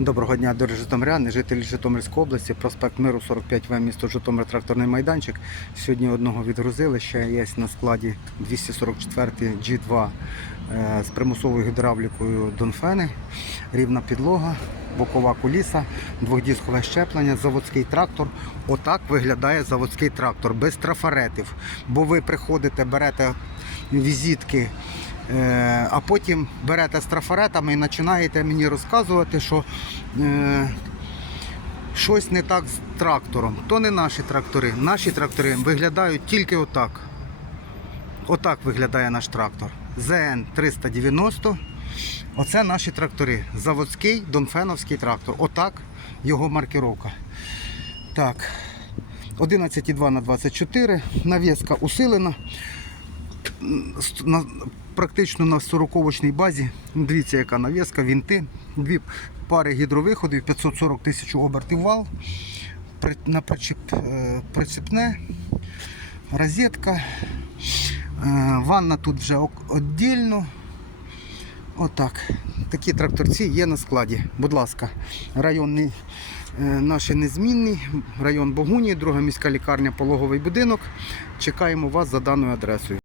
Доброго дня, дорогі житомиряни, жителі Житомирської області, проспект Миру 45В, місто Житомир, тракторний майданчик. Сьогодні одного відгрузили, ще є на складі 244 G2 е, з примусовою гідравлікою Донфени, рівна підлога, бокова куліса, двохдіскове щеплення, заводський трактор. Отак виглядає заводський трактор, без трафаретів. Бо ви приходите, берете візитки а потім берете з трафаретами і починаєте мені розказувати, що е, щось не так з трактором. То не наші трактори. Наші трактори виглядають тільки отак. Отак виглядає наш трактор. ЗН 390. Оце наші трактори. Заводський Донфеновський трактор. Отак його маркировка. Так. 11,2 на 24. Навіска усилена практично на 40-очній базі. Дивіться, яка навіска, вінти, дві пари гідровиходів, 540 тисяч обертів вал, на причіп, е, розетка. Е, Ванна тут вже віддільно. Отак. Такі тракторці є на складі. Будь ласка, район не- е, наш незмінний, район Богуні, друга міська лікарня, пологовий будинок. Чекаємо вас за даною адресою.